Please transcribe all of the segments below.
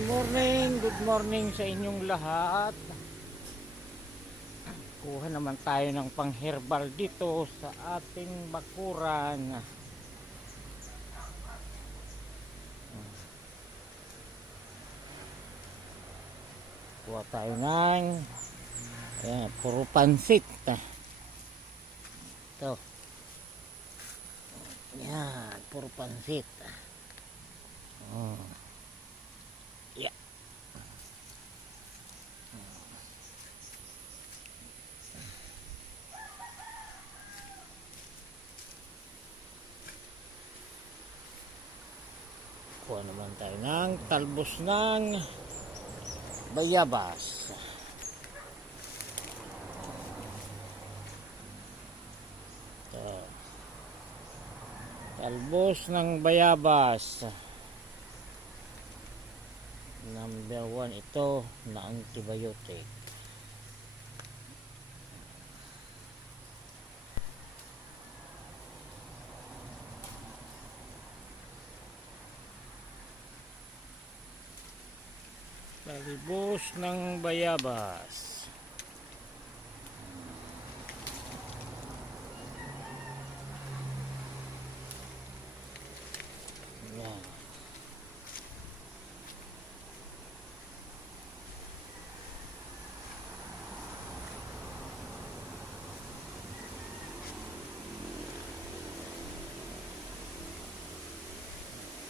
Good morning sa inyong lahat. Kuha naman tayo ng pang-herbal dito sa ating bakuran. Kuha tayo ng puro pansit. Ito. Yan, puro pansit. Yeah. Kuha naman tayo ng talbos ng bayabas. Ito. Talbos ng bayabas. Number 1 ito na antibiotic. Talbos ng bayabas. Yan.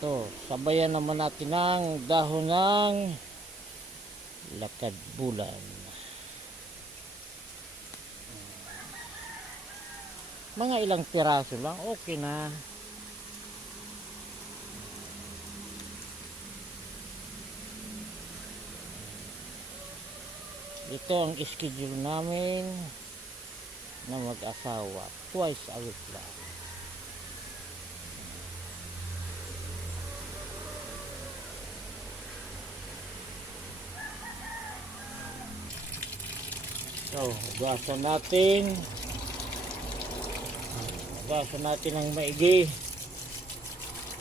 Ito, sabayan naman natin ng dahon ng lakad bulan. Mga ilang piraso lang, okay na. Ito ang schedule namin na mag-asawa. Twice a week lang. So, hugasan natin ng maigi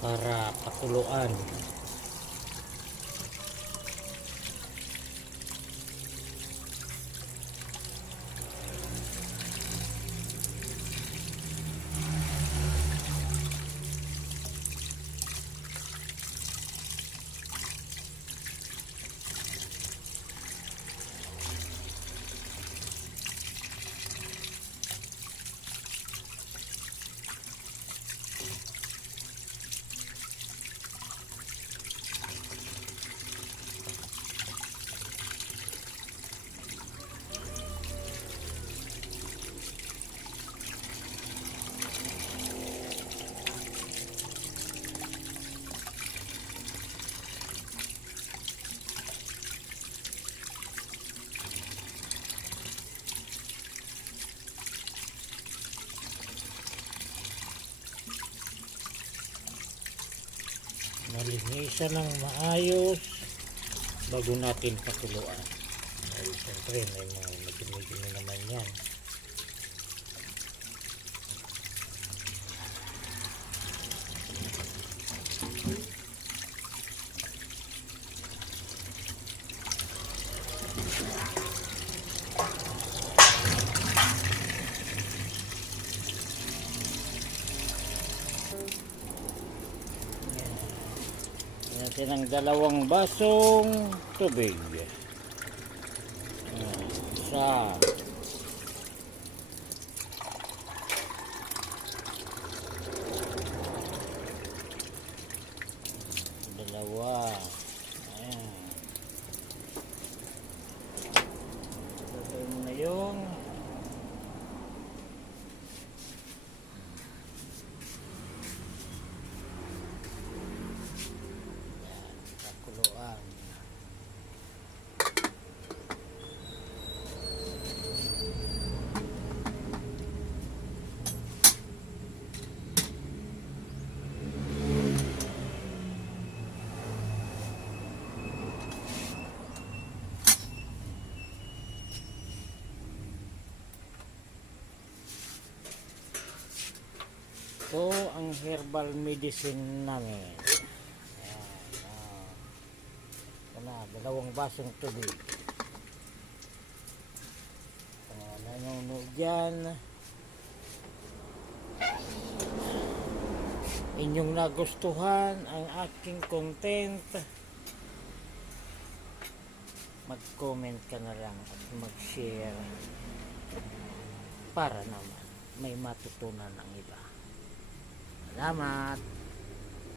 para pakuluan. Malinisan ng maayos bago natin pakuluan. Ay, siyempre may mga madumi-dumi naman yan. Natin ang 2 basong tubig. Isa. Dalawa. Ayan. Ito na yung pakuluan. Ito ang herbal medicine namin. Ayan, ito na 2 basong tubig. Nanonood dyan, inyong nagustuhan ang aking content, mag-comment ka na lang at mag-share para naman may matutunan ang iba. Salamat!